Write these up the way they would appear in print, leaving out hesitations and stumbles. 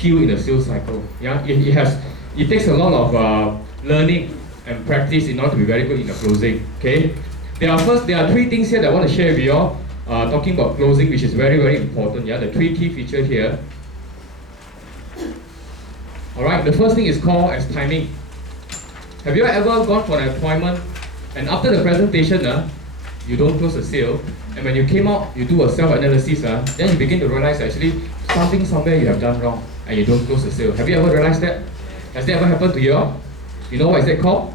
skill in the sales cycle. Yeah, it takes a lot of learning and practice in order to be very good in the closing. Okay, there are three things here that I want to share with you all. Talking about closing, which is very, very important. Yeah, the three key features here. All right, the first thing is called as timing. Have you ever gone for an appointment and after the presentation, you don't close the sale, and when you came out, you do a self-analysis, then you begin to realize actually something somewhere you have done wrong and you don't close the sale. Have you ever realized that? Has that ever happened to you all? You know what is that called?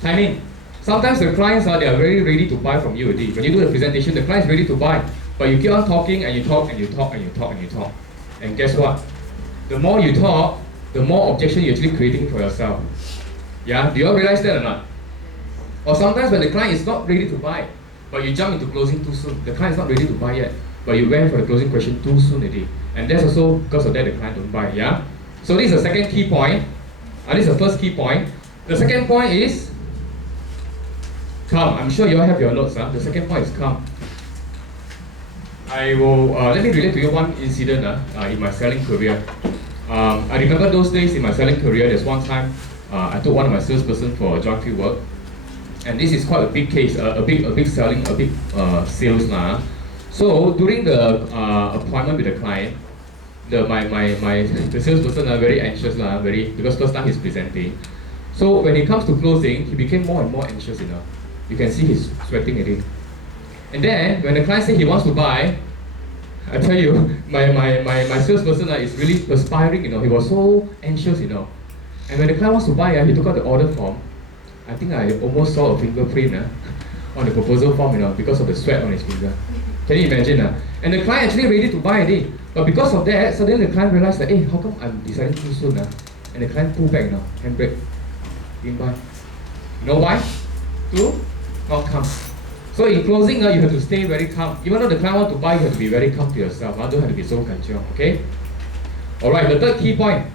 Timing. Sometimes the clients they are very ready to buy from you already. When you do the presentation, the client is ready to buy, but you keep on talking and you talk and you talk and you talk and you talk. And guess what? The more you talk, the more objection you're actually creating for yourself. Yeah? Do you all realize that or not? Or sometimes when the client is not ready to buy, but you jump into closing too soon. The client is not ready to buy yet, but you went for the closing question too soon already. And that's also because of that the client don't buy. Yeah? So this is the second key point. This is the first key point. The second point is calm. I'm sure you all have your notes. The second point is calm. I will let me relate to you one incident in my selling career. I remember those days in my selling career. There's one time I took one of my salesperson for a joint field work, and this is quite a big case, a big selling, a big sales now. So during the appointment with the client, the salesperson are very anxious because first time he's presenting. So when it comes to closing, he became more and more anxious. You can see he's sweating at it. And then when the client said he wants to buy, I tell you, my salesperson is really perspiring. He was so anxious. And when the client wants to buy, he took out the order form. I think I almost saw a fingerprint on the proposal form, because of the sweat on his finger. Can you imagine? And the client actually ready to buy already. But because of that, suddenly the client realized that, hey, how come I'm deciding too soon? And the client pulled back handbrake, didn't buy. You know why? To not come. So in closing, you have to stay very calm. Even though the client wants to buy, you have to be very calm to yourself. Don't have to be so kanchiong, okay? Alright, the third key point.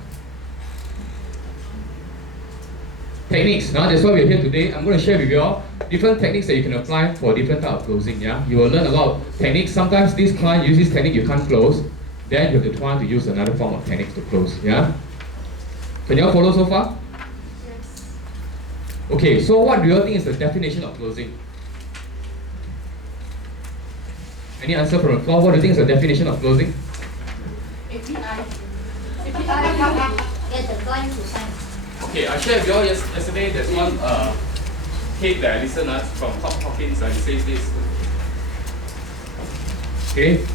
Techniques. That's why we're here today. I'm going to share with you all different techniques that you can apply for different type of closing. Yeah, you will learn a lot of techniques. Sometimes this client uses technique you can't close, then you have to try to use another form of techniques to close. Yeah. Can you all follow so far? Yes. Okay. So what do you think is the definition of closing? Any answer from the floor? What do you think is the definition of closing? API. Get the client to sign. Okay, I shared with you all yesterday. There's one case that I listened from Tom Hawkins. He says this. Okay,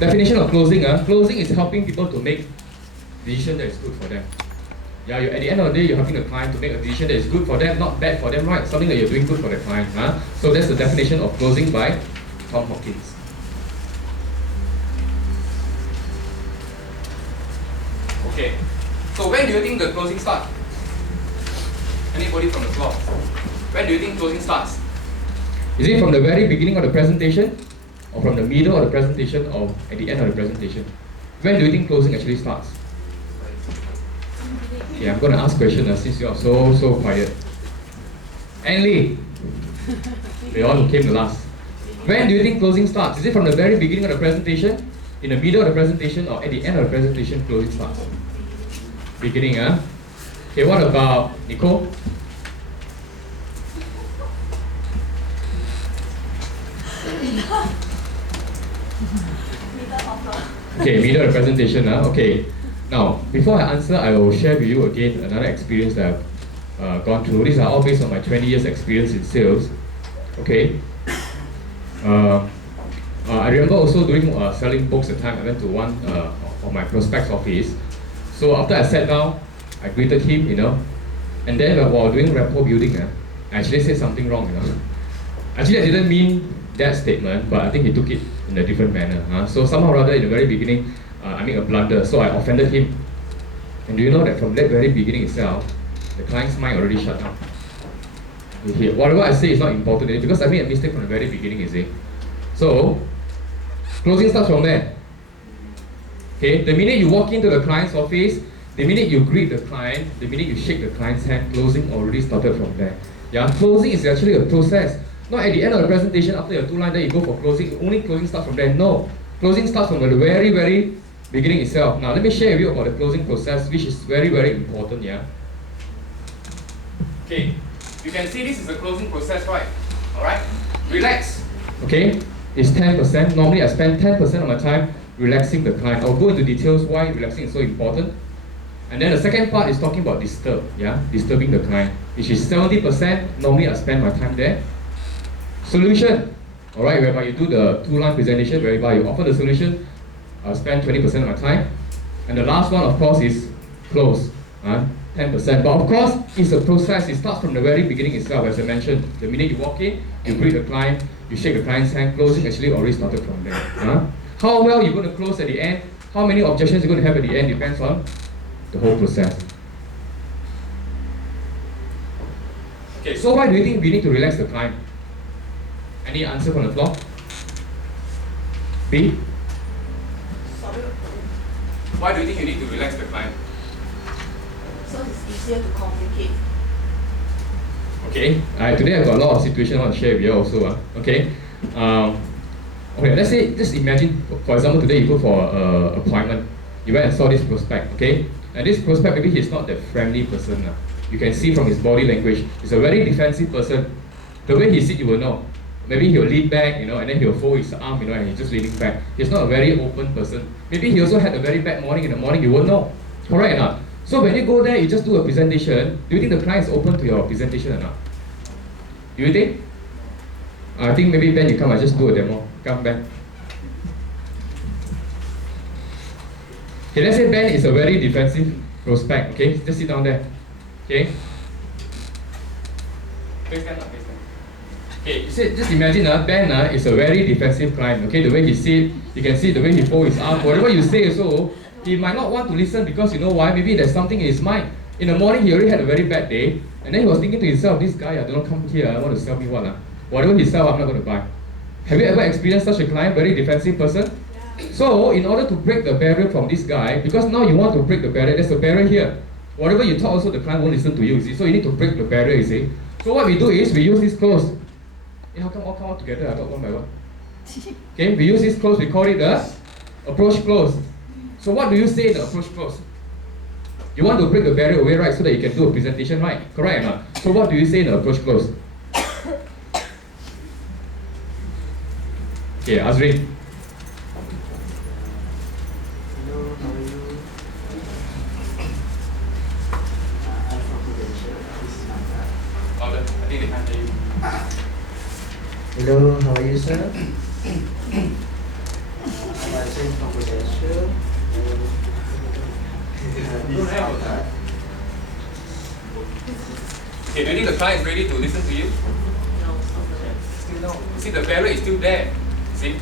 definition of closing. Closing is helping people to make decision that is good for them. Yeah, at the end of the day, you're helping the client to make a decision that is good for them, not bad for them, right? Something that you're doing good for the client. So that's the definition of closing by Tom Hawkins. Okay, so when do you think the closing starts? Anybody from the floor? When do you think closing starts? Is it from the very beginning of the presentation, or from the middle of the presentation, or at the end of the presentation? When do you think closing actually starts? Okay, I'm going to ask questions since you are so quiet. Anli, the one who came the last. When do you think closing starts? Is it from the very beginning of the presentation, in the middle of the presentation, or at the end of the presentation, closing starts? Beginning, Okay, what about Nicole? Okay, middle of the presentation. Okay, now before I answer, I will share with you again another experience that I've gone through. These are all based on my 20 years experience in sales. Okay. I remember also doing selling books at the time. I went to one of my prospect's office. So after I sat down, I greeted him, and then while doing rapport building, I actually said something wrong, Actually, I didn't mean that statement, but I think he took it in a different manner. So somehow or other, in the very beginning, I made a blunder, so I offended him. And do you know that from that very beginning itself, the client's mind already shut down. Whatever I say is not important because I made a mistake from the very beginning, you see. So, closing starts from there. Okay, the minute you walk into the client's office, the minute you greet the client, the minute you shake the client's hand, closing already started from there. Yeah, closing is actually a process. Not at the end of the presentation, after your two lines, then you go for closing. Only closing starts from there. No, closing starts from the very beginning itself. Now let me share with you about the closing process, which is very, very important, yeah? Okay, you can see this is the closing process, right? Alright? Relax. Okay, it's 10%. Normally I spend 10% of my time relaxing the client. I'll go into details why relaxing is so important. And then the second part is talking about disturb, yeah? Disturbing the client, which is 70%. Normally I spend my time there. Solution, alright, whereby you do the two-line presentation, whereby you offer the solution, I'll spend 20% of my time. And the last one, of course, is close, 10%. But of course, it's a process. It starts from the very beginning itself, as I mentioned. The minute you walk in, you greet the client, you shake the client's hand. Closing actually already started from there. How well you're going to close at the end, how many objections you're going to have at the end depends on the whole process. Okay, so why do you think we need to relax the client? Any answer from the floor? B? Sorry. Why do you think you need to relax the client? So it's easier to communicate. Okay, today I've got a lot of situations I want to share with you also. Okay, okay, let's say, just imagine, for example, today you go for an appointment. You went and saw this prospect, okay? And this prospect, maybe he's not that friendly person. You can see from his body language, he's a very defensive person. The way he sits, you will know. Maybe he'll lean back, and then he'll fold his arm, and he's just leaning back. He's not a very open person. Maybe he also had a very bad morning in the morning, you won't know. Correct or not? So when you go there, you just do a presentation. Do you think the client is open to your presentation or not? Do you think? I think maybe Ben, you come, I just do a demo. Come, Ben. Okay, let's say Ben is a very defensive prospect, okay? Just sit down there, okay? Okay, just imagine Ben is a very defensive client, okay? The way he sits, you can see the way he folds his arm. Whatever you say so, he might not want to listen because you know why? Maybe there's something in his mind. In the morning, he already had a very bad day, and then he was thinking to himself, this guy, I don't come here, I want to sell me what? Whatever he sells, I'm not going to buy. Have you ever experienced such a client, very defensive person? Yeah. So, in order to break the barrier from this guy, because now you want to break the barrier, there's a barrier here. Whatever you talk also, the client won't listen to you, see? So you need to break the barrier, you see? So what we do is, we use this close. How come all come out together? I got one by one. Okay, we use this close, we call it the approach close. So what do you say in the approach close? You want to break the barrier away, right, so that you can do a presentation, right? Correct or not? So what do you say in the approach close? Okay, Azrin. Hello, how are you? I'm from Prudential. This is Manta. Louder. I think they can't hear you. Hello, how are you, sir? I'm Azrin from Prudential. Okay, do you think the client is ready to listen to you? No, Still no. You see, the barrier is still there. See,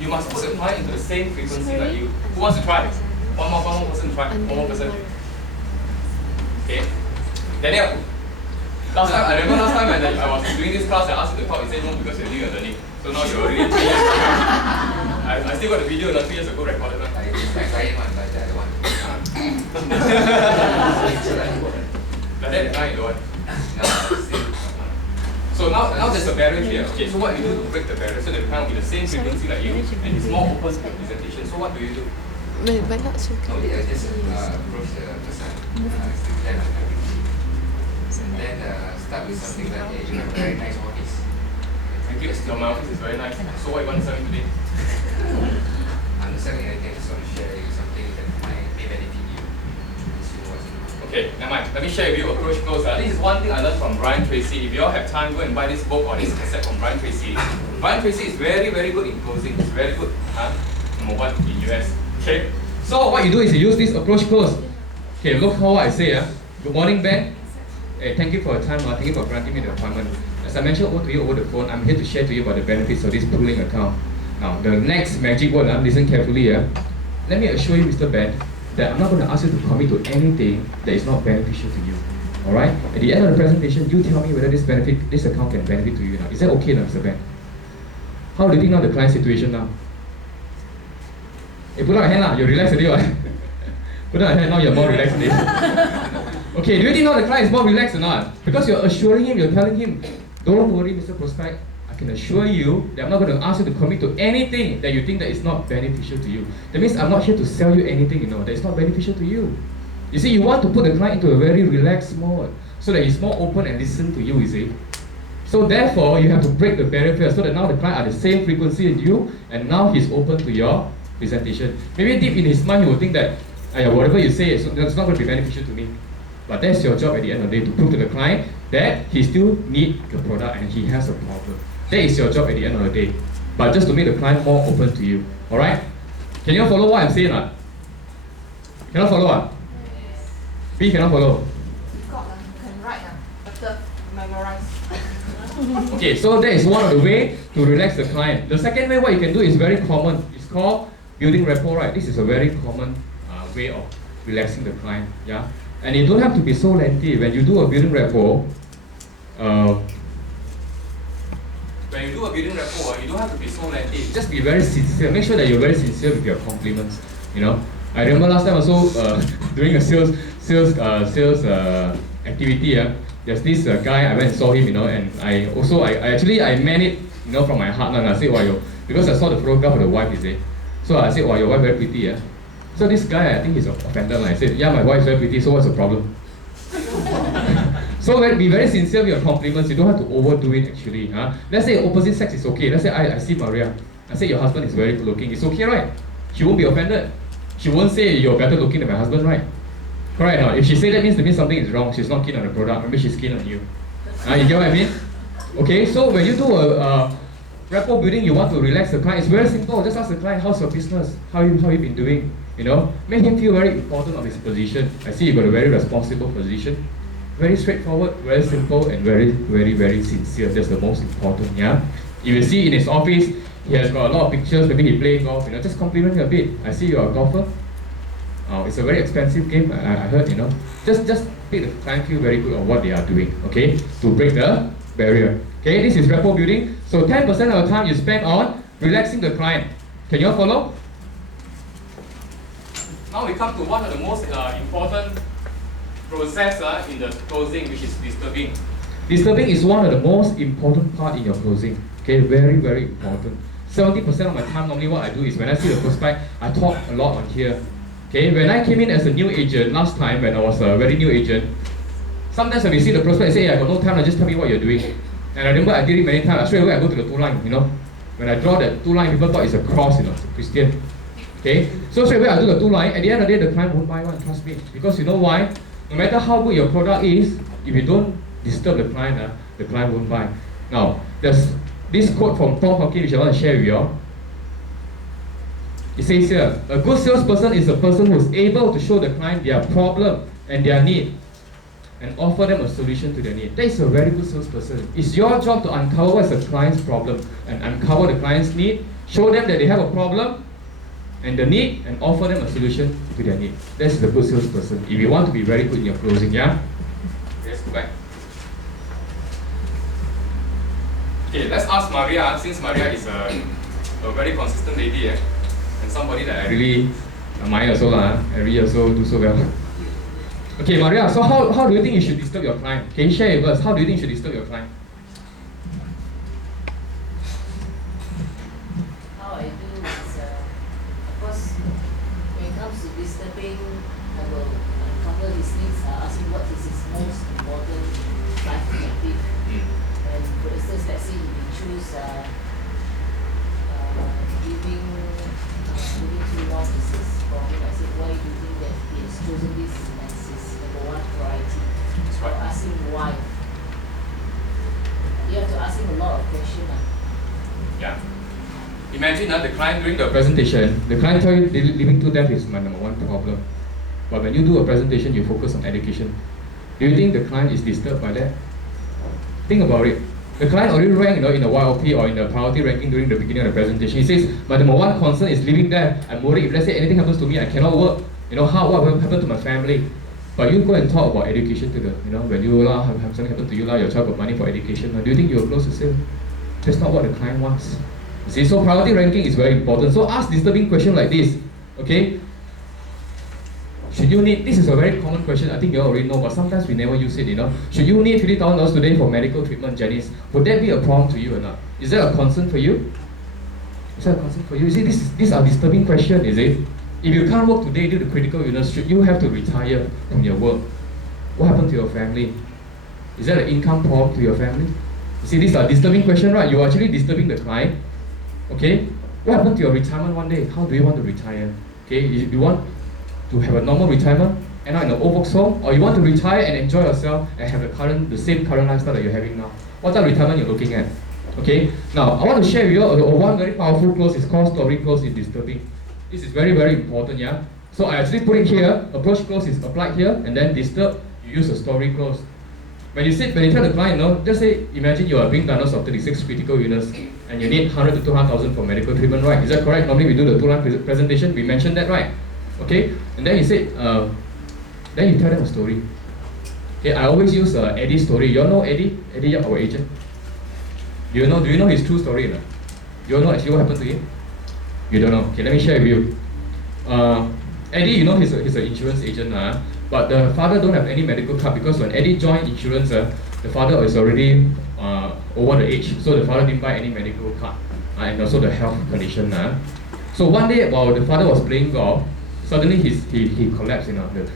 you must put the client into the same frequency like you. Who wants to try? One more person try. One more person. Okay. Daniel. Last time, I remember last time when I was doing this class, I asked you to talk. You said no because you're doing a learning. So now you're already 3 years ago. I still got the video 3 years ago recorded. But then the client don't want. So now there's a barrier here. Okay, so what you do to break the barrier so that the client will be the same frequency like you and it's more open presentation. So what do you do? But not so No, they just approach the person, explain and then start with something like, hey, you have a very nice office. Thank you. My office is very nice. So what you want to sell me today? I'm not selling anything, just want to share you something that may benefit you. Okay, never mind. Let me share with you approach close. This is one thing I learned from Brian Tracy. If you all have time, go and buy this book or this cassette from Brian Tracy. Brian Tracy is very, very good in closing. He's very good. Number one in US. Okay. So what you do is you use this approach close. Okay, look how I say. Good morning, Ben. Hey, thank you for your time. Thank you for granting me the appointment. As I mentioned over to you over the phone, I'm here to share to you about the benefits of this pooling account. Now, the next magic word, listen carefully. Let me assure you, Mr. Ben, that I'm not going to ask you to commit to anything that is not beneficial to you. Alright? At the end of the presentation, you tell me whether this account can benefit to you now. Is that okay now, Mr. Ben? How do you think now the client situation now? Hey, put out your hand now, you're relaxed already, right? Put out your hand now, you're more relaxed already. Okay, do you think now the client is more relaxed or not? Because you're assuring him, you're telling him, don't worry, Mr. Prospect, I can assure you that I'm not going to ask you to commit to anything that you think that is not beneficial to you. That means I'm not here to sell you anything, that is not beneficial to you. You see, you want to put the client into a very relaxed mode so that he's more open and listen to you, you see. So therefore, you have to break the barrier first so that now the client are the same frequency as you and now he's open to your presentation. Maybe deep in his mind, he will think that, whatever you say, it's not going to be beneficial to me. But that's your job at the end of the day, to prove to the client that he still needs the product and he has a problem. That is your job at the end of the day. But just to make the client more open to you. Alright? Can you follow what I'm saying? Cannot follow? B cannot follow. Got can write better memorize. Okay, so that is one of the ways to relax the client. The second way, what you can do is very common. It's called building rapport, right? This is a very common way of relaxing the client. Yeah, and it don't have to be so lengthy. When you do a building rapport, you don't have to be so lengthy. Just be very sincere. Make sure that you're very sincere with your compliments. I remember last time also doing a sales activity. There's this guy, I went and saw him, and I meant it, from my heart. And I said, because I saw the photograph of the wife, you see. So I said, your wife very pretty, So this guy, I think he's offended. I said, yeah, my wife is very pretty, so what's the problem? So be very sincere with your compliments. You don't have to overdo it, actually. Let's say opposite sex is okay. Let's say I see Maria. I say, your husband is very good looking. It's okay, right? She won't be offended. She won't say, you're better looking than my husband, right? Correct or not? If she say that means something is wrong. She's not keen on the product. Maybe she's keen on you. You get what I mean? Okay, so when you do a rapport building, you want to relax the client. It's very simple. Just ask the client, how's your business? How you been doing? Make him feel very important of his position. I see you got a very responsible position. Very straightforward, very simple, and very, very, very sincere. That's the most important. Yeah. You will see in his office, he has got a lot of pictures. Maybe he plays golf. Just compliment him a bit. I see you're a golfer. It's a very expensive game, I heard, Just make the client feel very good on what they are doing, okay? To break the barrier. Okay, this is rapport building. So 10% of the time you spend on relaxing the client. Can you all follow? Now we come to one of the most important process in the closing, which is disturbing. Disturbing is one of the most important part in your closing. Okay, very, very important. 70% of my time, normally what I do is when I see the prospect, I talk a lot on here. Okay, when I came in as a new agent last time, when I was a very new agent, sometimes when we see the prospect, I say, I got no time, just tell me what you're doing. And I remember I did it many times. Straight away I go to the two line, When I draw that two line, people thought it's a cross, it's a Christian. Okay, so straight away I do the two line. At the end of the day, the client won't buy one, trust me. Because you know why? No matter how good your product is, if you don't disturb the client won't buy. Now, there's this quote from Tom Hawkins, which I want to share with you all. It says here, a good salesperson is a person who is able to show the client their problem and their need and offer them a solution to their need. That is a very good salesperson. It's your job to uncover what's the client's problem and uncover the client's need, show them that they have a problem and the need, and offer them a solution to their need. That's the good salesperson. If you want to be very good in your closing, yeah? Let's go back. Okay, let's ask Maria, since Maria is a very consistent lady, and somebody that I really admire also, every year also do so well. Okay, Maria, so how do you think you should disturb your client? Can you share with us, how do you think you should disturb your client? How I do is, of course, when it comes to disturbing, I will uncover his needs, ask him what is his most important life objective. And for instance, let's say if we choose giving to long pieces for him, I said, why do you think that he has chosen this as his number one priority? So ask him why. You have to ask him a lot of questions. Yeah. Imagine the client during the presentation, the client tell you living to death is my number one problem. But when you do a presentation, you focus on education. Do you think the client is disturbed by that? Think about it. The client already ranked in the YOP or in the priority ranking during the beginning of the presentation. He says, my number one concern is living there. I'm worried if let's say anything happens to me, I cannot work. What will happen to my family? But you go and talk about education to the, when you have something happen to you, your child got money for education. Do you think you'll close the sale? That's not what the client wants. You see, so priority ranking is very important. So ask disturbing question like this, okay? Should you need, this is a very common question, I think you all already know, but sometimes we never use it, Should you need $50,000 today for medical treatment, Janice? Would that be a problem to you or not? Is that a concern for you? Is that a concern for you? You see, these are disturbing questions, is it? If you can't work today due to critical illness, should you have to retire from your work? What happened to your family? Is there an income problem to your family? You see, these are disturbing questions, right? You're actually disturbing the client. Okay? What happened to your retirement one day? How do you want to retire? Okay, if you want to have a normal retirement, end up in an old folks home, or you want to retire and enjoy yourself and have the same current lifestyle that you're having now. What type of retirement you're looking at? Okay, now I want to share with you one very powerful clause. It's called story clause in disturbing. This is very, very important, yeah? So I actually put it here, approach clause is applied here, and then disturb, you use a story clause. When you tell the client, just say, imagine you are being diagnosed of 36 critical illness and you need 100 to 200,000 for medical treatment, right? Is that correct? Normally we do the two-line presentation, we mentioned that, right? Okay, and then you say, then you tell them a story. Okay, I always use Eddie's story. You all know Eddie? Eddie Yap, our agent. Do you know his true story? No? You all know actually what happened to him? You don't know. Okay, let me share with you. Eddie, you know he's an insurance agent, but the father don't have any medical card because when Eddie joined insurance, the father is already over the age, so the father didn't buy any medical card, and also the health condition. So one day while the father was playing golf, suddenly he collapsed.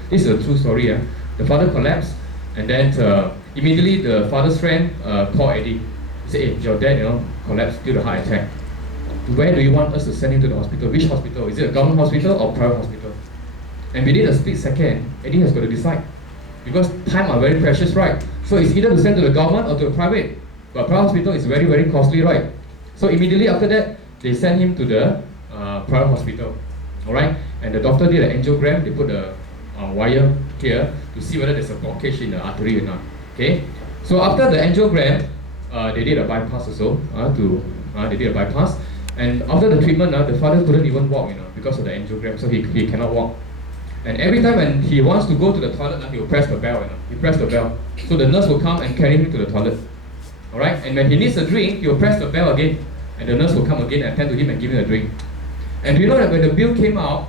This is a true story. The father collapsed, and then immediately the father's friend called Eddie. He said, "Hey, your dad, collapsed due to heart attack. Where do you want us to send him to the hospital? Which hospital? Is it a government hospital or private hospital?" And within a split second, Eddie has got to decide. Because time are very precious, right? So it's either to send to the government or to a private. But private hospital is very, very costly, right? So immediately after that, they sent him to the private hospital. Alright? And the doctor did an angiogram. They put a wire here to see whether there's a blockage in the artery or not. Okay? So after the angiogram, they did a bypass also. They did a bypass. And after the treatment, the father couldn't even walk, because of the angiogram. So he cannot walk. And every time when he wants to go to the toilet, he will press the bell. He press the bell. So the nurse will come and carry him to the toilet. Alright? And when he needs a drink, he will press the bell again. And the nurse will come again and attend to him and give him a drink. And you know that when the bill came out,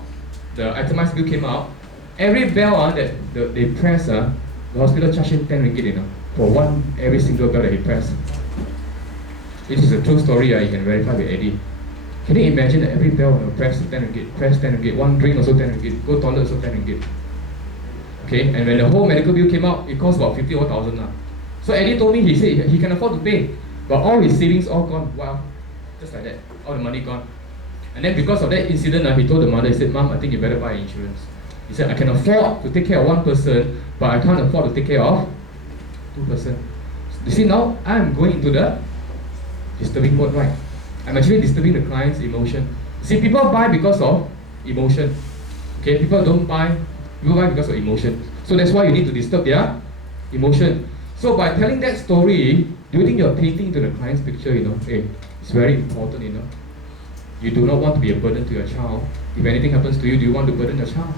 the itemized bill came out, every bell that they press, the hospital charged him 10 ringgit for every single bell that he pressed. This is a true story. You can verify with Eddie. Can you imagine that every bell press 10 ringgit, press 10 ringgit, one drink also 10 ringgit, go toilet also 10 ringgit. Okay, and when the whole medical bill came out, it cost about 50,000 now. So Eddie told me, he said he can afford to pay, but all his savings all gone. Wow, just like that, all the money gone. And then because of that incident, he told the mother, he said, "Mom, I think you better buy insurance." He said, "I can afford to take care of one person, but I can't afford to take care of two person." You see, now I'm going into the disturbing mode, right? I'm actually disturbing the client's emotion. See, people buy because of emotion. Okay, people buy because of emotion. So that's why you need to disturb their emotion. So by telling that story, do you think you're painting to the client's picture, hey, it's very important, You do not want to be a burden to your child. If anything happens to you, do you want to burden your child?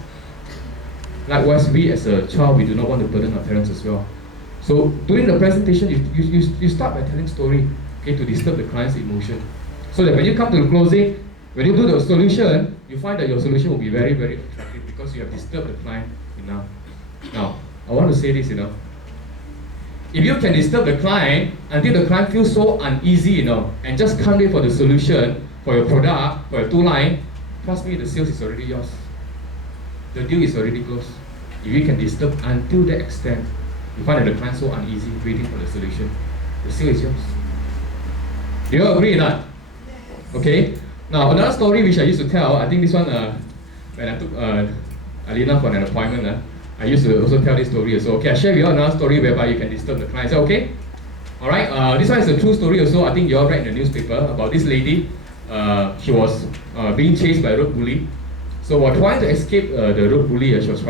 Likewise, we as a child, we do not want to burden our parents as well. So during the presentation, you start by telling story, okay, to disturb the client's emotion. So that when you come to the closing, when you do the solution, you find that your solution will be very, very attractive because you have disturbed the client enough. Now, I want to say this, If you can disturb the client until the client feels so uneasy, and just can't wait for the solution for your product, for your two-line, trust me, the sales is already yours. The deal is already closed. If you can disturb until that extent, you find that the client so uneasy waiting for the solution, the sale is yours. Do you agree or not? Okay. Now another story which I used to tell, I think this one when I took Alina for an appointment, I used to also tell this story also. Okay, I share with you another story whereby you can disturb the client. Is that okay? Alright, this one is a true story also. I think you all read in the newspaper about this lady. She was being chased by a road bully. So while trying to escape the road bully, she was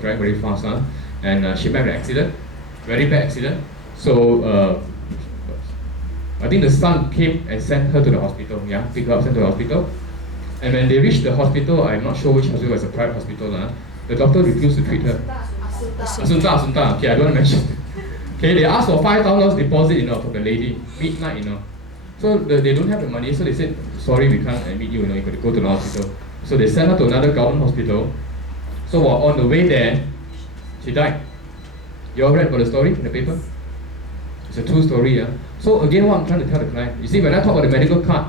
driving very fast, and she met an accident, very bad accident. So I think the son came and sent her to the hospital, picked her up, sent her to the hospital. And when they reached the hospital, I'm not sure which hospital, it's a private hospital, the doctor refused to treat her. Asunta, okay, I don't want to mention. Okay, they asked for $5,000 deposit, from the lady, midnight, So they don't have the money, so they said, "Sorry, we can't admit you, you got to go to the hospital." So they sent her to another government hospital. So while on the way there, she died. You all read about the story in the paper? It's a true story. So again, what I'm trying to tell the client, you see, when I talk about the medical card,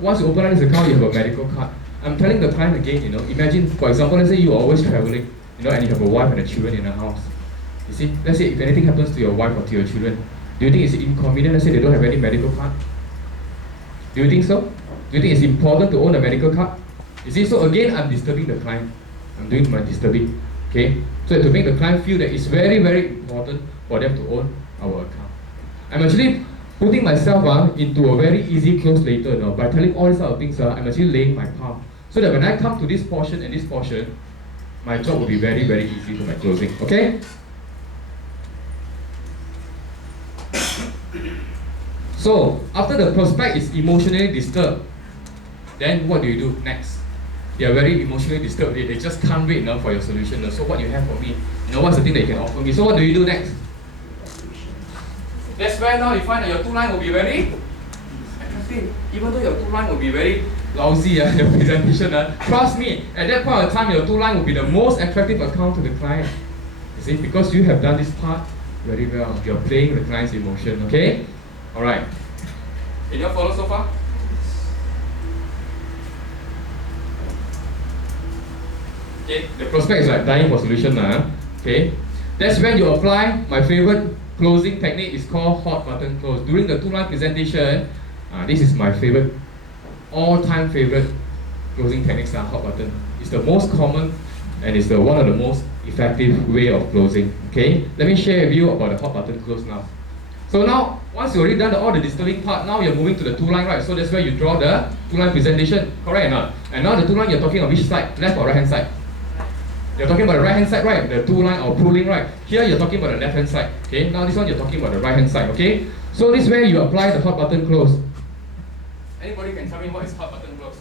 once you open up this account, you have a medical card. I'm telling the client again, imagine, for example, let's say you are always traveling, and you have a wife and a children in a house. You see, let's say if anything happens to your wife or to your children, do you think it's inconvenient? Let's say they don't have any medical card. Do you think so? Do you think it's important to own a medical card? You see, so again, I'm disturbing the client. I'm doing my disturbing. Okay, so to make the client feel that it's very, very important for them to own our account. I'm actually putting myself into a very easy close later now. By telling all these other things, I'm actually laying my palm. So that when I come to this portion and this portion, my job will be very, very easy for my closing. Okay? So, after the prospect is emotionally disturbed, then what do you do next? They are very emotionally disturbed. They just can't wait now for your solution. So what you have for me? What's the thing that you can offer me? So what do you do next? That's where now you find that your two line will be very attractive. Even though your two line will be very lousy, your presentation. Trust me, at that point of time, your two line will be the most attractive account to the client. You see, because you have done this part very well. You're playing the client's emotion. Okay? Alright. Can you follow so far? Okay, the prospect is like dying for solution. Okay, that's when you apply my favorite closing technique. Is called hot button close. During the two-line presentation, this is my favorite, all-time favorite closing techniques. Hot button. It's the most common and it's one of the most effective way of closing. Okay, let me share with you about the hot button close now. So now, once you've already done all the disturbing part, now you're moving to the two-line, right? So that's where you draw the two-line presentation, correct or not? And now the two-line, you're talking on which side? Left or right-hand side? You're talking about the right-hand side, right? The two-line or pulling, right? Here you're talking about the left-hand side. Okay, now this one you're talking about the right-hand side. Okay, so this way you apply the hot button close. Anybody can tell me what is hot button close?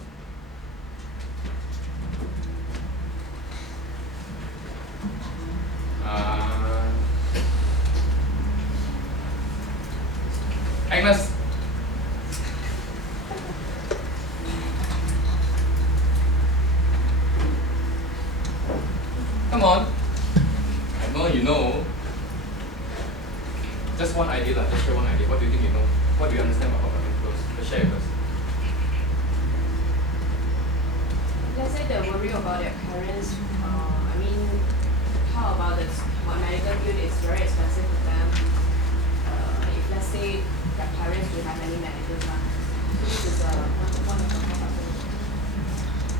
Agnes. Come on. I know you know. Just one idea, just share one idea. What do you think you know? What do you understand about hot button close? Let's share with us. Let's say they worry about their parents. How about this? What medical bill is very expensive for them. If let's say their parents don't have any medical plan, this is one of the problems.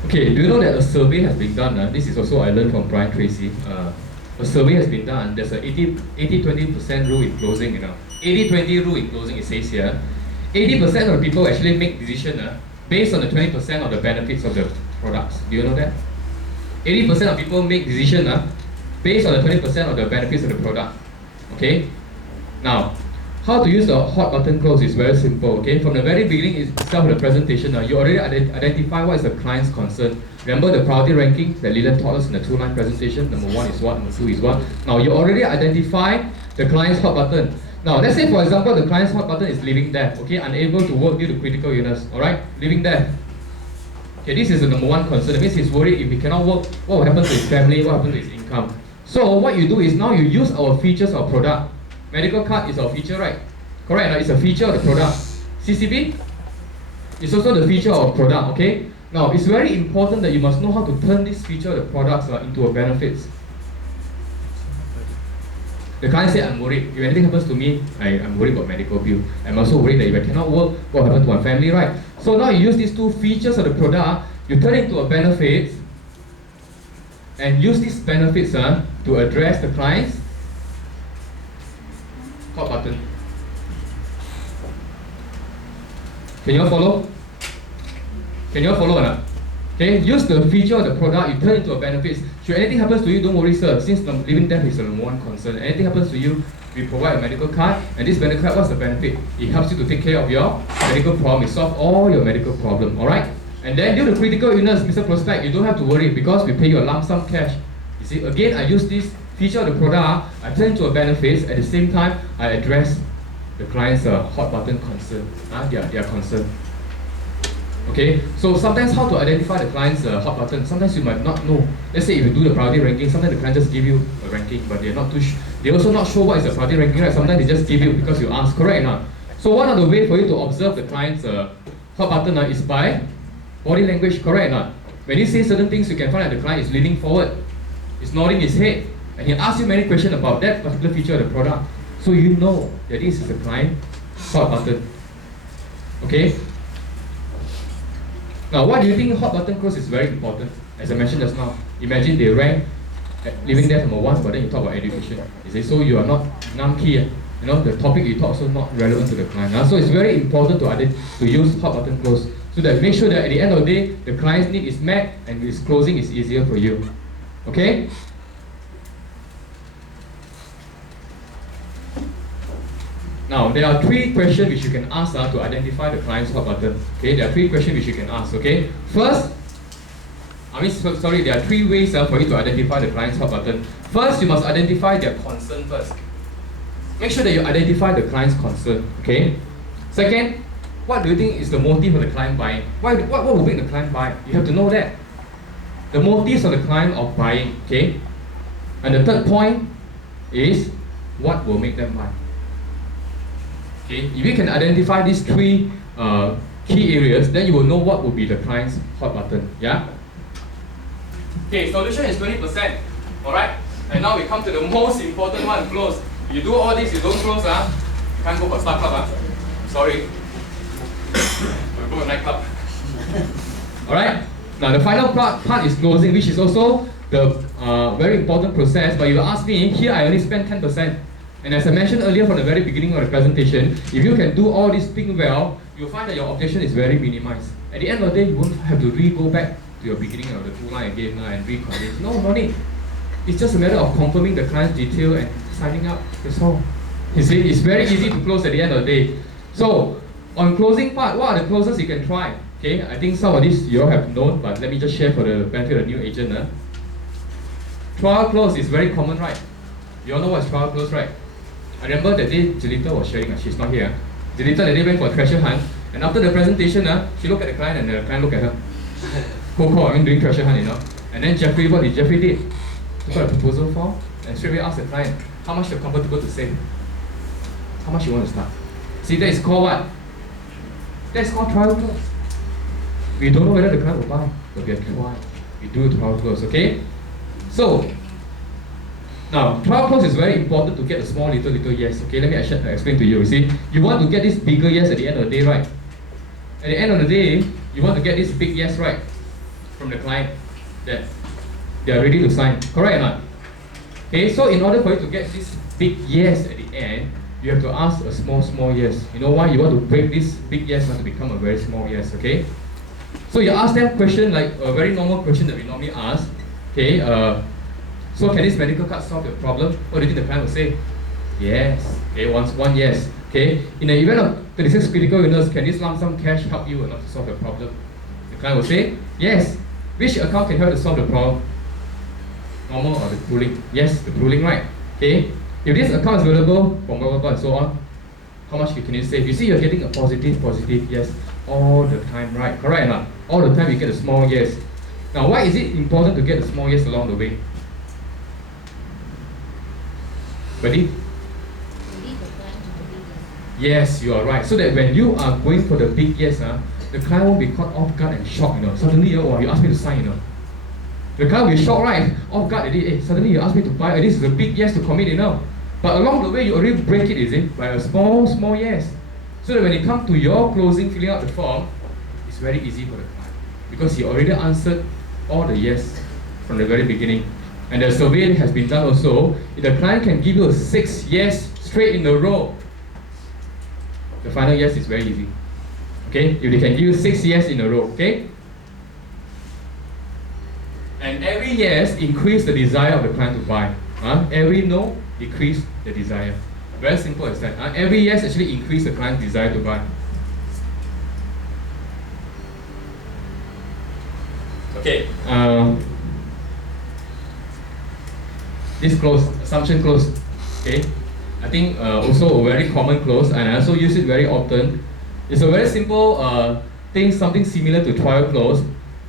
Okay, do you know that a survey has been done? This is also I learned from Brian Tracy. A survey has been done. There's a 80-20% rule in closing. 80-20 rule in closing. It says here, 80% of people actually make decision based on the 20% of the benefits of the products. Do you know that? 80% of people make decision based on the 20% of the benefits of the product. Okay. Now, how to use the hot button close is very simple. Okay, from the very beginning itself of the presentation, you already identify what is the client's concern. Remember the priority ranking that Leland taught us in the two-line presentation. Number 1 is what, number 2 is what. Now you already identify the client's hot button. Now let's say for example the client's hot button is living death. Okay, unable to work due to critical illness. All right, living death. Okay, this is the number 1 concern. That means he's worried if he cannot work, what will happen to his family, what will happen to his income. So what you do is now you use our features of product. Medical card is our feature, right? Correct, it's a feature of the product. CCB is also the feature of product, okay? Now, it's very important that you must know how to turn this feature of the products into a benefits. The client said, I'm worried. If anything happens to me, I'm worried about medical bill. I'm also worried that if I cannot work, what will happen to my family, right? So now you use these 2 features of the product, you turn it into a benefit, and use these benefits to address the client's hot button. Can you all follow? Can you all follow or not? Okay, use the feature of the product, you turn it into a benefit. Should anything happens to you, don't worry sir, since the living death is the number 1 concern. Anything happens to you, we provide a medical card, and this medical card, what's the benefit? It helps you to take care of your medical problem, it solves all your medical problem, alright? And then due to critical illness, Mr. Prospect, you don't have to worry because we pay you a lump sum cash. You see, again, I use this feature of the product, I turn it into a benefit, at the same time, I address the client's hot button concern, their concern. Okay, so sometimes how to identify the client's hot button, sometimes you might not know. Let's say if you do the priority ranking, sometimes the client just give you a ranking, but they're not too they also not sure what is the priority ranking, right? Sometimes they just give you because you ask, correct or not? So one of the way for you to observe the client's hot button is by body language, correct or not? When you say certain things, you can find that the client is leaning forward, is nodding his head, and he asks you many questions about that particular feature of the product. So you know that this is the client hot button. Okay? Now, why do you think hot button close is very important? As I mentioned just now, imagine they rank living there from once, but then you talk about education. You say, so you are not key. You know, the topic you talk also not relevant to the client. So it's very important to use hot button close so that make sure that at the end of the day, the client's need is met and his closing is easier for you. Okay? Now, there are 3 questions which you can ask to identify the client's hot button. Okay, there are 3 questions which you can ask. Okay, first, there are 3 ways for you to identify the client's hot button. First, you must identify their concern first. Make sure that you identify the client's concern. Okay. Second, what do you think is the motive of the client buying? What will make the client buy? You have to know that. The motives of the client of buying. Okay. And the third point is what will make them buy. Okay, if you can identify these 3 key areas, then you will know what will be the client's hot button. Yeah. Okay, solution is 20%. All right. And now we come to the most important one: close. You do all this, you don't close, you can't go for Star Club. Sorry. We'll go to nightclub. All right. Now the final part is closing, which is also the very important process. But you ask me, here I only spend 10%. And as I mentioned earlier from the very beginning of the presentation, if you can do all these things well, you'll find that your objection is very minimized. At the end of the day, you won't have to go back to your beginning of the 2-line again and reconvince. No need. It's just a matter of confirming the client's detail and signing up. That's all. You see, it's very easy to close at the end of the day. So, on closing part, what are the closes you can try? Okay, I think some of this you all have known, but let me just share for the benefit of the new agent. Trial close is very common, right? You all know what's trial close, right? I remember that day Jelita was sharing, she's not here. Jelita that day went for a treasure hunt, and after the presentation, she looked at the client and the client looked at her. Coco, doing treasure hunt, And then Jeffrey, what did Jeffrey did? He got a proposal form and straight away asked the client, how much you're comfortable to save? How much you want to start? See, that is called what? That is called trial close. We don't know whether the client will buy, but we have tried. We do trial close, okay? So, now, trial close is very important to get a small little yes. Okay, let me explain to you. You see, you want to get this bigger yes at the end of the day, right? At the end of the day, you want to get this big yes, right, from the client that they are ready to sign. Correct or not? Okay, so in order for you to get this big yes at the end, you have to ask a small yes. You know why? You want to break this big yes to become a very small yes. Okay. So you ask them question like a very normal question that we normally ask. Okay. So can this medical card solve your problem? What do you think the client will say? Yes. Okay, one yes. Okay. In the event of 36 critical illness, can this lump sum cash help you enough to solve the problem? The client will say, yes. Which account can help to solve the problem? Normal or the pooling? Yes, the pooling, right? Okay. If this account is available, blah, blah, blah, and so on, how much can you save? You see, you're getting a positive yes all the time, right? Correct or not? All the time you get a small yes. Now, why is it important to get a small yes along the way? Ready? Yes, you are right. So that when you are going for the big yes, the client won't be caught off guard and shocked, Suddenly, you ask me to sign, The client will be shocked, right? Off guard, suddenly you ask me to buy, this is a big yes to commit, But along the way, you already break it, by a small yes. So that when it comes to your closing, filling out the form, it's very easy for the client. Because he already answered all the yes from the very beginning. And the survey has been done also. If the client can give you a 6 yes straight in a row, the final yes is very easy. Okay? If they can give you 6 yes in a row, okay? And every yes increase the desire of the client to buy. Every no decrease the desire. Very simple as that. Every yes actually increase the client's desire to buy. Okay. This close, assumption close. Okay. I think also a very common close, and I also use it very often. It's a very simple things something similar to trial close.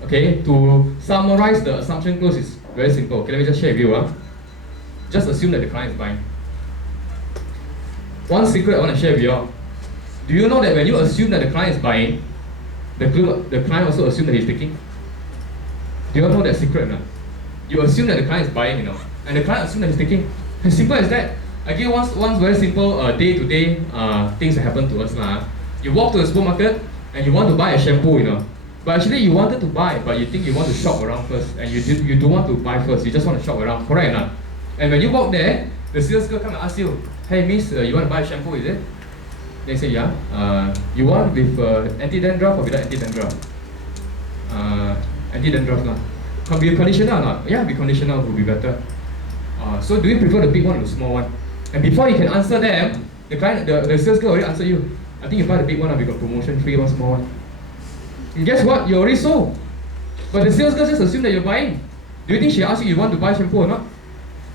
Okay, to summarize the assumption close is very simple. Okay, let me just share with you. Just assume that the client is buying. One secret I want to share with you all. Do you know that when you assume that the client is buying, the client also assumes that he's taking? Do you all know that secret? No? You assume that the client is buying, and the client assumes that he's taking. As simple as that. I give one very simple day-to-day things that happen to us. You walk to the supermarket and you want to buy a shampoo, but actually you wanted to buy, but you think you want to shop around first, and you don't want to buy first, you just want to shop around, correct or not? And when you walk there, the sales girl come and ask you, hey miss, you want to buy a shampoo, is it? They say, yeah. You want with anti-dandruff or without anti-dandruff? Anti-dandruff lah. Can be a conditioner or not? Yeah, be conditioner would be better. So do you prefer the big one or the small one? And before you can answer them, the sales girl already answer you. I think you buy the big one, we got promotion free, one small one. And guess what? You already sold. But the sales girl just assumed that you're buying. Do you think she asked you want to buy shampoo or not?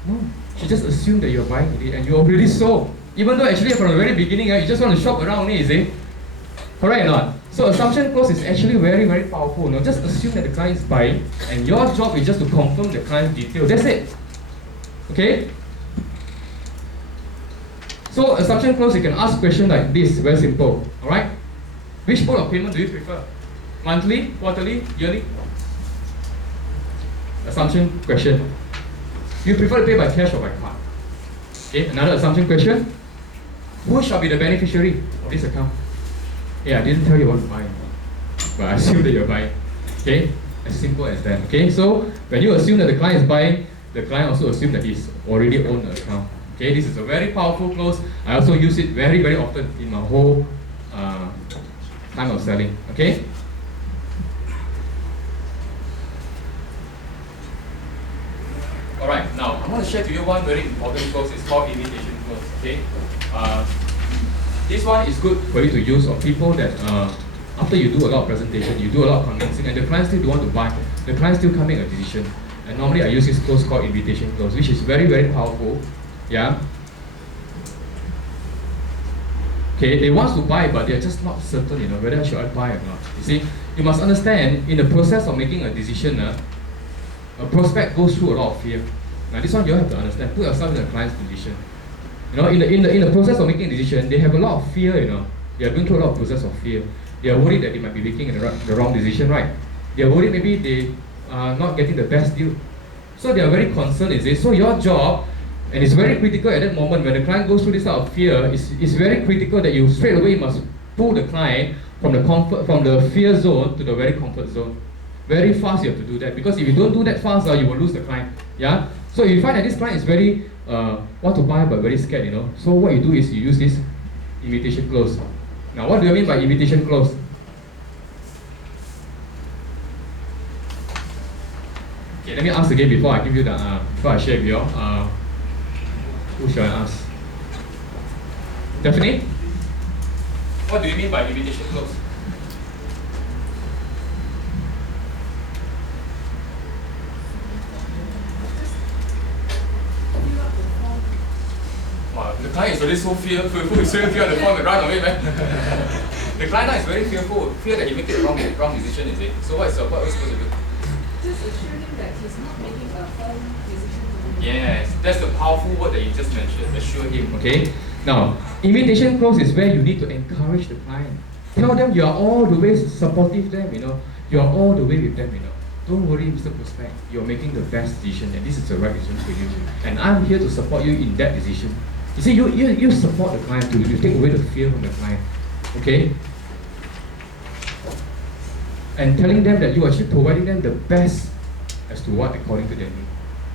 No. She just assumed that you're buying it and you already sold. Even though actually from the very beginning, you just want to shop around only, is it? Correct or not? So assumption close is actually very, very powerful. Just assume that the client is buying, and your job is just to confirm the client's detail. That's it. Okay? So assumption close, you can ask questions like this, very simple. Alright? Which mode of payment do you prefer? Monthly, quarterly, yearly? Assumption question. You prefer to pay by cash or by card? Okay, another assumption question. Who shall be the beneficiary of this account? Yeah, I didn't tell you what to buy, but I assume that you're buying. Okay, as simple as that. Okay, so when you assume that the client is buying, the client also assumes that he's already owned the account. Okay, this is a very powerful close. I also use it very, very often in my whole time of selling. Okay. Alright, now I want to share to you one very important close. It's called imitation close. Okay. This one is good for you to use on people that after you do a lot of presentation, you do a lot of convincing, and the client still don't want to buy. The client still can't make a decision. And normally I use this close called invitation close, which is very, very powerful. Yeah. Okay, they want to buy, but they're just not certain, whether should I buy or not. You see, you must understand in the process of making a decision, a prospect goes through a lot of fear. Now this one you have to understand. Put yourself in the client's position. In the process of making a decision, they have a lot of fear. They are going through a lot of process of fear. They are worried that they might be making the wrong decision, right? They are worried maybe they are not getting the best deal. So they are very concerned, is it? So your job, and it's very critical at that moment when the client goes through this type of fear, it's very critical that you straight away must pull the client from the fear zone to the very comfort zone. Very fast you have to do that, because if you don't do that fast, you will lose the client. Yeah. So if you find that this client is very want to buy but very scared, so what you do is you use this imitation close. Now, what do I mean by imitation close? Okay, let me ask again before I give you before I share with you. Who shall I ask? Daphne? What do you mean by imitation close? The client is already so fearful, he's so fear the form and run away, man. The client now is very fearful, fear that he makes the wrong decision, is it? So what are we supposed to do? Just assure him that he's not making a firm decision. Yes, that's the powerful word that you just mentioned, assure him, okay? Now, imitation close is where you need to encourage the client. Tell them you are all the way supportive them, you are all the way with them, Don't worry, Mr. Prospect, you're making the best decision, and this is the right decision for you. And I'm here to support you in that decision. You see, you support the client too. You take away the fear from the client. Okay? And telling them that you are actually providing them the best as to what according to their need.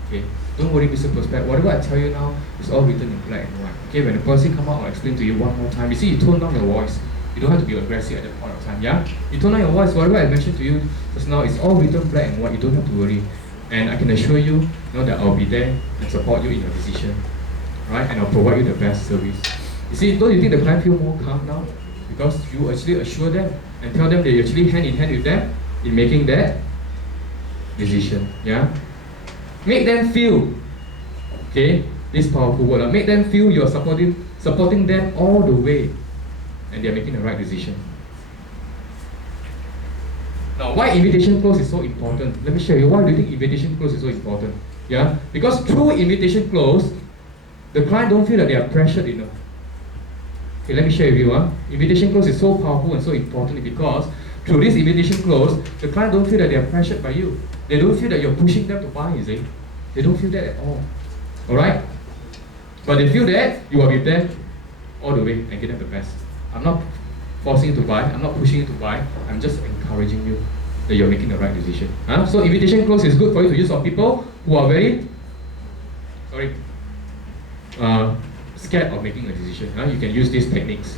Okay? Don't worry, Mr. Prospect. Whatever I tell you now is all written in black and white. Okay? When the policy come out, I'll explain to you one more time. You see, you tone down your voice. You don't have to be aggressive at that point of time. Yeah? You tone down your voice. Whatever I mentioned to you just now is all written black and white. You don't have to worry. And I can assure you, that I'll be there and support you in your decision. Right? And I'll provide you the best service. You see, don't you think the client feel more calm now? Because you actually assure them and tell them that you're actually hand in hand with them in making that decision. Yeah? Make them feel, okay, this powerful word. Make them feel you're supporting them all the way and they're making the right decision. Now, why invitation close is so important? Let me show you why do you think invitation close is so important. Yeah, because through invitation close, the client don't feel that they are pressured enough. Okay, let me share with you. Invitation close is so powerful and so important because through this invitation close, the client don't feel that they are pressured by you. They don't feel that you're pushing them to buy, you see. They don't feel that at all. Alright? But they feel that you are with them all the way and get them the best. I'm not forcing you to buy, I'm not pushing you to buy, I'm just encouraging you that you're making the right decision. So invitation close is good for you to use on people who are very scared of making a decision. You can use these techniques.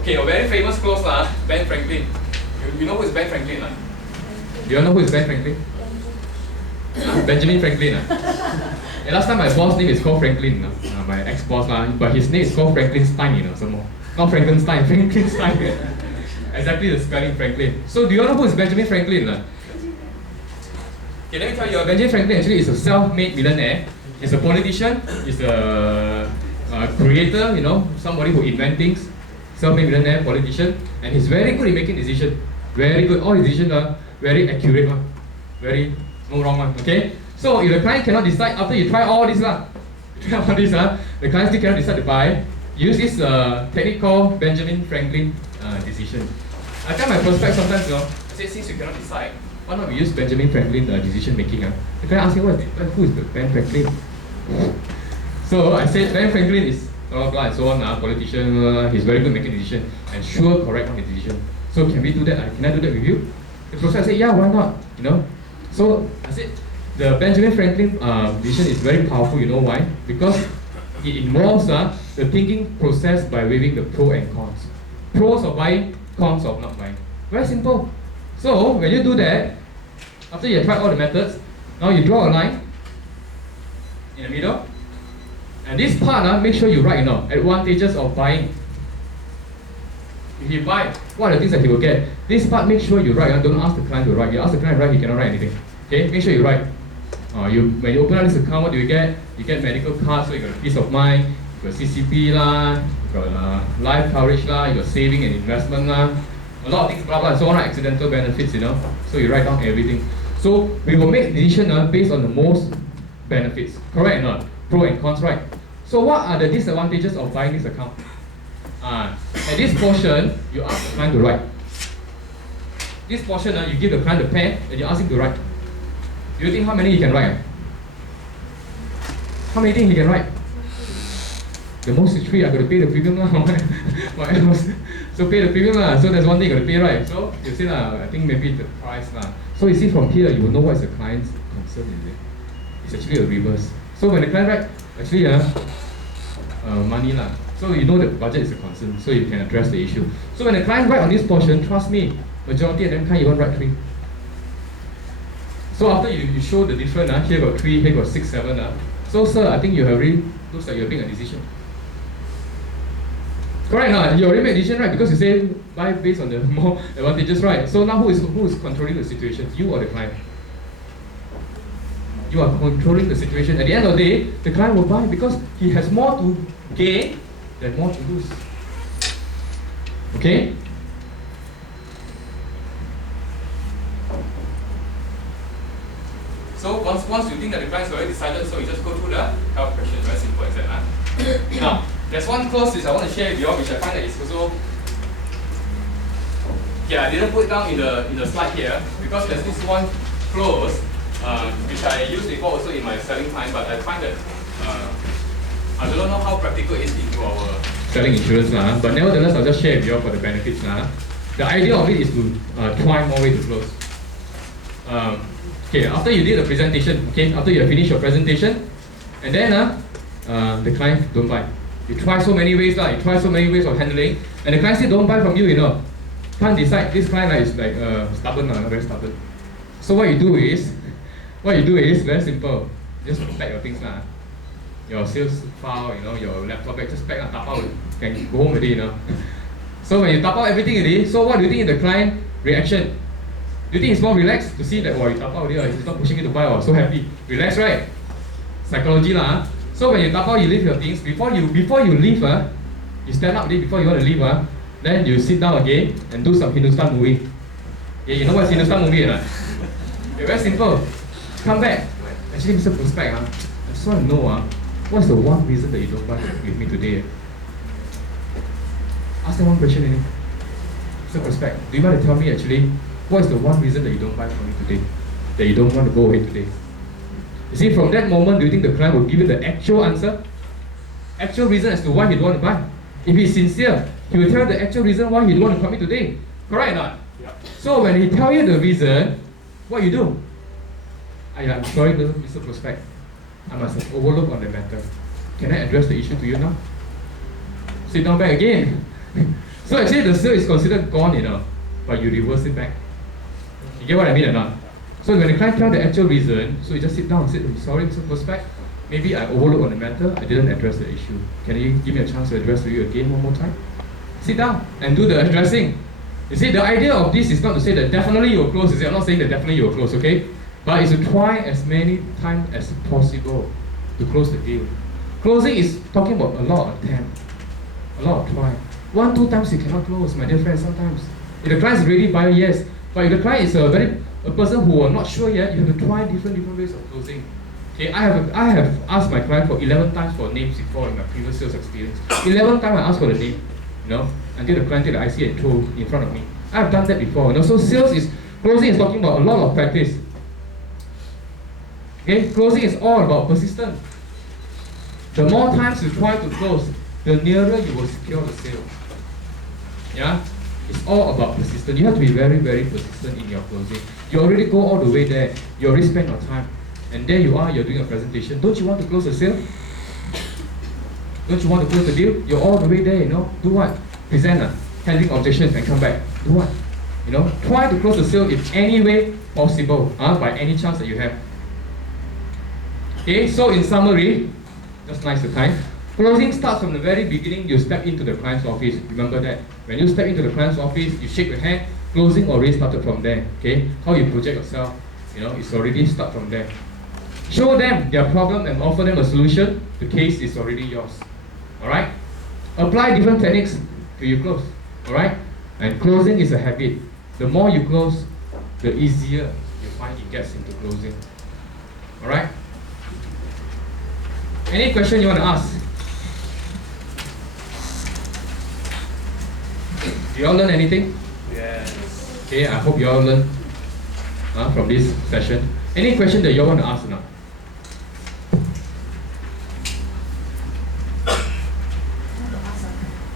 Okay, a very famous close, Ben Franklin. You know who is Ben Franklin? Do you know who is Ben Franklin? Benjamin Franklin. And last time my boss name is called Franklin, my ex-boss, but his name is called Frankenstein, some more. Not Frankenstein, Frankenstein. Exactly the spelling Franklin. So do you know who is Benjamin Franklin? Okay, let me tell you, Benjamin Franklin actually is a self-made millionaire. He's a politician, he's a creator, somebody who invents things. Self-made millionaire, politician, and he's very good in making decisions. Very good. All his decisions are very accurate one. Very no wrong one. Okay? So if the client cannot decide after you try all this, the client still cannot decide to buy, use this technique called Benjamin Franklin decision. I tell my prospects sometimes, I say, since you cannot decide, why not we use Benjamin Franklin decision making? The client asks me, who is the Ben Franklin? So I said, Ben Franklin is blah blah and so on, politician, he's very good making decision and sure correct on his decision. So can we do that? Can I do that with you? The prospect said, yeah, why not? So I said, the Benjamin Franklin decision is very powerful. You know why? Because it involves the thinking process by weighing the pros and cons. Pros of buying, cons of not buying. Very simple. So when you do that, after you have tried all the methods, now you draw a line in the middle. And this part, make sure you write, advantages of buying. If you buy, what are the things that he will get? This part, make sure you write. Don't ask the client to write. You ask the client to write, he cannot write anything. Okay, make sure you write. When you open up this account, what do you get? You get medical cards, so you got a peace of mind. You got CCP you got life coverage you got saving and investment a lot of things, blah blah, and so on, accidental benefits, So you write down everything. So we will make decision based on the most benefits. Correct or not? Pro and cons, right? So what are the disadvantages of buying this account? At this portion, you ask the client to write. This portion, you give the client a pen and you ask him to write. Do you think how many he can write? How many things he can write? The most is 3, I got to pay the premium what else? So pay the premium so there's one thing you got to pay, right? So you see I think maybe the price So you see from here, you will know what is the client's concern, is it? It's actually a reverse. So when the client write, actually money so you know the budget is a concern, so you can address the issue. So when the client write on this portion, trust me, majority of them can't even write 3. So after you show the difference, here got 3, here got 6, 7. So sir, I think you have really, looks like you're making a decision. Correct, you already made a decision, right? Because you say buy based on the more advantages, right? So now who is controlling the situation? You or the client? You are controlling the situation. At the end of the day, the client will buy because he has more to gain than more to lose. Okay? So once you think that the client's already decided, so you just go through the health question. Very simple, is that? Now, there's one clause which I want to share with you all, which I find that is also. Yeah, I didn't put it down in the slide here because there's this one clause which I used before also in my selling time, but I find that I don't know how practical it is into our selling insurance, but nevertheless I'll just share with you all for the benefits. The idea of it is to try more way to close. Okay, after you did the presentation, after you have finished your presentation, and then the client don't buy. You try so many ways, you try so many ways of handling, and the client still don't buy from you, Can't decide. This client is like stubborn, very stubborn. So what you do is very simple. Just pack your things, your sales file, your laptop bag, just pack, tapao, can go home already, So when you tapao everything already, so what do you think is the client reaction? Do you think it's more relaxed to see that you tapao already, he's not pushing you to buy, so happy, relax, right? Psychology So when you tapao, you leave your things. Before you leave, you stand up before you want to leave. Then you sit down again and do some Hindustan movie. Yeah, you know what's Hindustan movie or not? Yeah, very simple. Come back. Actually, Mr. Prospect, I just want to know what's the one reason that you don't buy with me today? Ask them one question, Mr. Prospect, do you mind to tell me actually what is the one reason that you don't buy from me today? That you don't want to go ahead today? You see, from that moment, do you think the client will give you the actual answer? Actual reason as to why he don't want to buy. If he's sincere, he will tell you the actual reason why he don't want to commit today. Correct or not? Yeah. So when he tell you the reason, what you do? I'm sorry, Mr. Prospect. I must have overlooked on the matter. Can I address the issue to you now? Sit down back again. So actually the sale is considered gone, but you reverse it back. You get what I mean or not? So when the client tells the actual reason, so you just sit down and say, sorry, Mr. Prospect, maybe I overlooked on the matter, I didn't address the issue. Can you give me a chance to address to you again one more time? Sit down and do the addressing. You see, the idea of this is not to say that definitely you will close. I'm not saying that definitely you will close, okay? But it's to try as many times as possible to close the deal. Closing is talking about a lot of attempt, a lot of try. 1, 2 times you cannot close, my dear friends, sometimes. If the client is ready buyer, yes. But if the client is a person who are not sure yet, you have to try different ways of closing. Okay, I have asked my client for 11 times for names before in my previous sales experience. 11 times I asked for the name, until the client take the IC and throw in front of me. I have done that before. So closing is talking about a lot of practice. Okay, closing is all about persistence. The more times you try to close, the nearer you will secure the sale. Yeah, it's all about persistence. You have to be very, very persistent in your closing. You already go all the way there. You already spend your time, and there you are. You're doing a presentation. Don't you want to close the sale? Don't you want to close the deal? You're all the way there. Do what? Present handling objections and come back. Do what? Try to close the sale in any way possible. By any chance that you have. Okay, so in summary, just nice the time. Closing starts from the very beginning. You step into the client's office. Remember that. When you step into the client's office, you shake the hand. Closing already started from there. Okay, how you project yourself, it's already start from there. Show them their problem and offer them a solution. The case is already yours. All right. Apply different techniques till you close. All right. And closing is a habit. The more you close, the easier you find it gets into closing. All right. Any question you want to ask? You all learn anything? Yes. Okay, I hope you all learn from this session. Any question that you all want to ask now?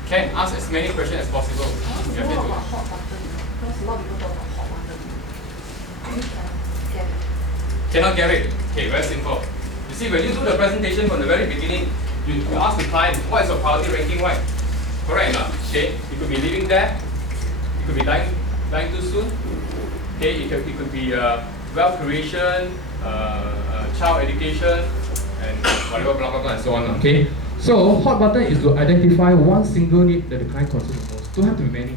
Can ask as many questions as possible. I want to know about hot button, because a lot of people talk about hot button. Get it. Cannot get it. Okay, very simple. You see, when you do the presentation from the very beginning, you ask the client, what is your priority ranking, right? Correct or not? Okay, you could be living there, you could be dying too soon. Okay, it could be wealth creation, child education, and whatever, blah blah blah, and so on. Okay, so hot button is to identify one single need that the client concerns the most. Don't have to be many.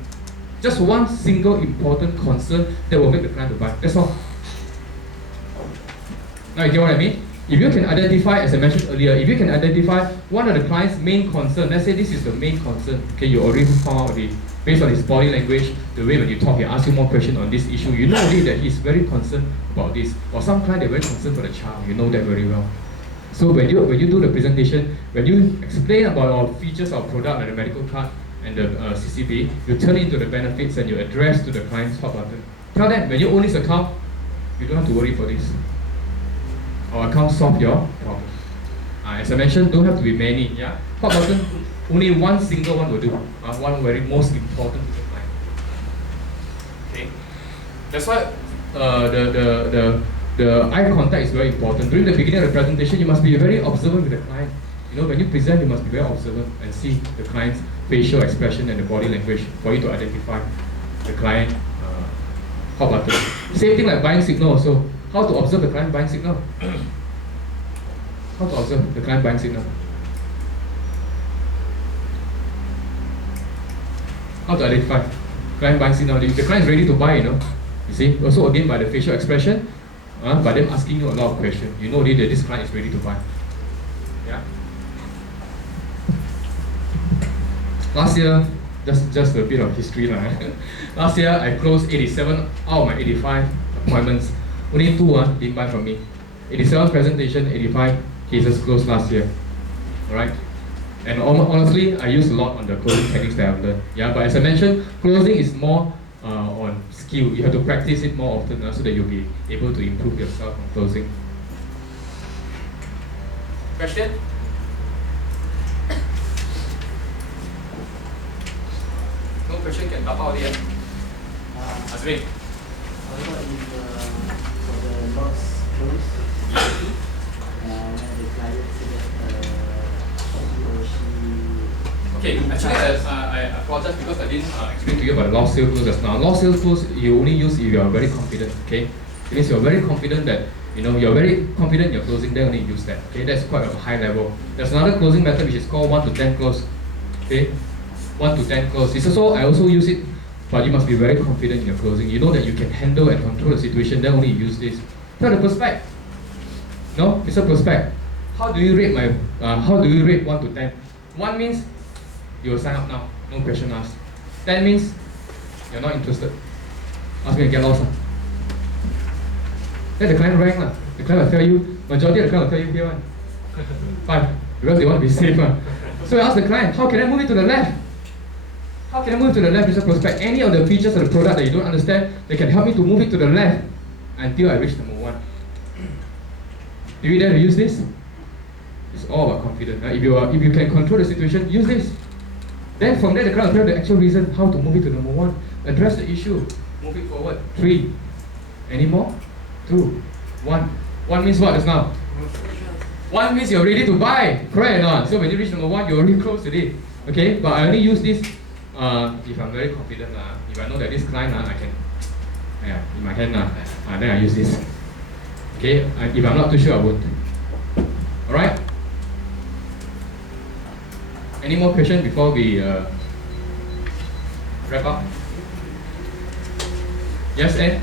Just one single important concern that will make the client to buy. That's all. Now you get what I mean? If you can identify, as I mentioned earlier, if you can identify one of the client's main concern, let's say this is the main concern, okay, you already found out already, based on his body language, the way when you talk, he asks you more questions on this issue, you know already that he's very concerned about this. Or some client, they're very concerned for the child, you know that very well. So when you do the presentation, when you explain about our features of product like the medical card and the CCB, you turn it into the benefits and you address to the client's hot button. Tell them, when you own this account, you don't have to worry for this. Our account solve your problem. As I mentioned, don't have to be many. Yeah, hot button, only one single one will do. One very most important to the client. Okay, that's why the eye contact is very important. During the beginning of the presentation, you must be very observant with the client. When you present, you must be very observant and see the client's facial expression and the body language for you to identify the client hot button. Same thing like buying signal also. How to observe the client buying signal? How to observe the client buying signal? How to identify client buying signal? If the client is ready to buy, you see, also again by the facial expression, by them asking you a lot of questions, you know already that this client is ready to buy. Yeah. Last year, just a bit of history lah. Last year I closed 87 out of my 85 appointments. Only 2 didn't buy from me. 87 presentation, 85 cases closed last year. Alright? And honestly, I use a lot on the closing techniques that I've learned. Yeah, but as I mentioned, closing is more on skill. You have to practice it more often so that you'll be able to improve yourself on closing. Question? No question can tap out here. Azmi. What if for the loss close, when the client say that he or she... Okay, actually I apologize because I didn't explain to you about lost sale close just now. Lost sale close you only use if you are very confident, okay? It means you're very confident that, you're very confident you're closing, then only use that, okay? That's quite a high level. There's another closing method which is called 1 to 10 close, okay? 1 to 10 close. I also use it, but you must be very confident in your closing. You know that you can handle and control the situation, then only use this. Tell the prospect. No, it's a prospect. How do you rate 1 to 10? 1 means you will sign up now, no question asked. 10 means you're not interested. Ask me to get lost. Then the client rank lah. The client will tell you, majority of the client will tell you here one. 5, because they want to be safe. So I ask the client, how can I move it to the left? How can I move it to the left, Mr. Prospect? Any of the features of the product that you don't understand, they can help me to move it to the left until I reach number 1. Do you dare to use this? It's all about confidence. If you can control the situation, use this. Then from there, the client will tell the actual reason how to move it to number 1. Address the issue. Move it forward. 3. Any more? 2. 1. 1 means what just now? 1 means you're ready to buy. Correct or not? So when you reach number 1, you're already close today. Okay? But I only use this if I'm very confident. If I know that this client, I can, in my hand, then I use this. Okay? If I'm not too sure, I won't. Alright? Any more questions before we wrap up? Yes, Ed?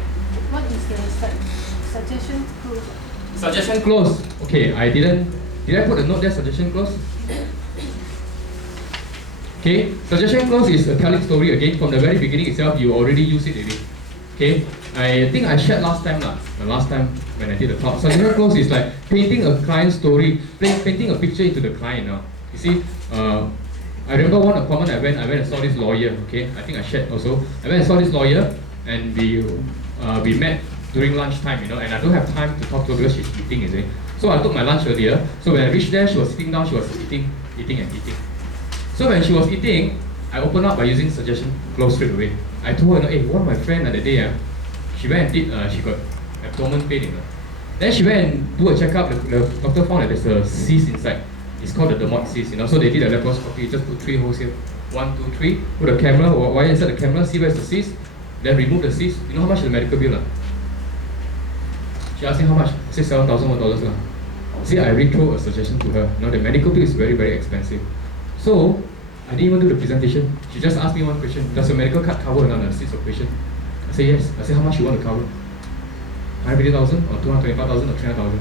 What is the suggestion close? Suggestion close. Okay, did I put a note there, suggestion close? Okay, suggestion close is a telling story again. From the very beginning itself, you already use it already. Okay, I think I shared last time when I did the talk. Suggestion close is like painting a client story, painting a picture into the client now. You see, I remember one appointment I went and saw this lawyer, okay? I think I shared also. I went and saw this lawyer and we met during lunchtime, and I don't have time to talk to her because she's eating, you see. So I took my lunch earlier. So when I reached there, she was sitting down, she was eating. So when she was eating, I opened up by using suggestion close straight away. I told her, hey, one of my friends that day, she went and did, she got abdomen pain, Then she went and do a checkup, the doctor found that there's a cyst inside. It's called the dermoid cyst, So they did a laparoscopy, just put 3 holes here. 1, 2, 3. Put a camera, wire inside the camera, see where's the cyst. Then remove the cyst. You know how much is the medical bill? She asked me how much. I said $7,000. See, I retro a suggestion to her. The medical bill is very, very expensive. So, I didn't even do the presentation. She just asked me one question. Does your medical card cover another cyst operation? I said yes. I said how much you want to cover? 150,000 or 225,000 or 300,000?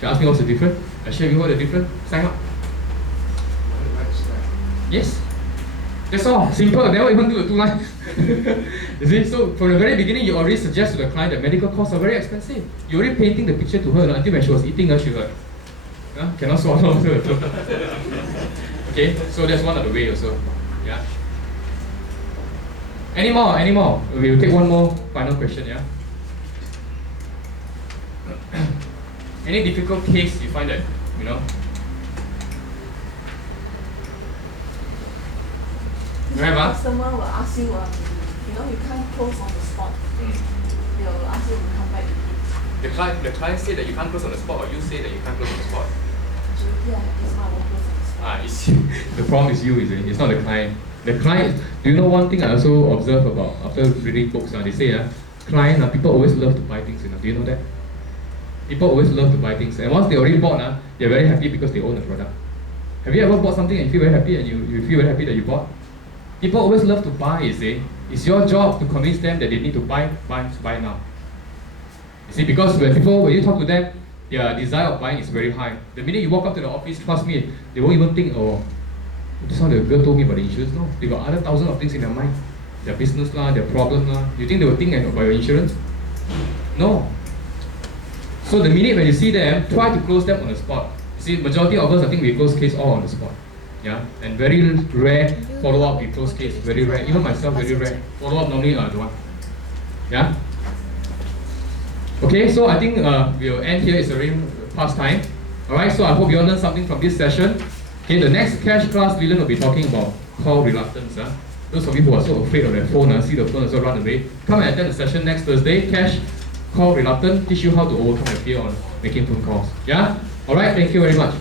She asked me what's the difference. I shared with her the difference. Sign up. Yes. That's all. Simple. Never even do the 2 lines. You see? So from the very beginning, you already suggest to the client that medical costs are very expensive. You're already painting the picture to her until when she was eating, she was like, cannot swallow. Okay, so that's one of the ways also. Yeah. Any more? We will take one more final question, yeah? Any difficult case you find that, The customer will ask you, you can't close on the spot. They will ask you to come back again. The client say that you can't close on the spot, or you say that you can't close on the spot? Yeah, it's not close on the spot. The problem is you, is it? It's not the client. The client, do you know one thing I also observe about after reading books? They say, client, people always love to buy things. Do you know that? People always love to buy things. And once they already bought, they're very happy because they own the product. Have you ever bought something and you feel very happy and you feel very happy that you bought? People always love to buy, you see. It's your job to convince them that they need to buy now. You see, because when you talk to them, their desire of buying is very high. The minute you walk up to the office, trust me, they won't even think, That's how the girl told me about the insurance. No, they got other thousands of things in their mind. Their business lah, their problem lah. You think they will think about your insurance? No. So the minute when you see them, try to close them on the spot. See, majority of us, I think we close case all on the spot. Yeah, and very rare follow up with close case. Very rare. Even myself, very rare. Follow up normally don't want. Yeah. Okay, so I think we'll end here. It's already past time. All right. So I hope you all learned something from this session. Okay, the next cash class, Leland will be talking about call reluctance. Those of you who are so afraid of their phone, see the phone also run away. Come and attend the session next Thursday. Cash call reluctant, teach you how to overcome your fear on making phone calls. Yeah. All right. Thank you very much.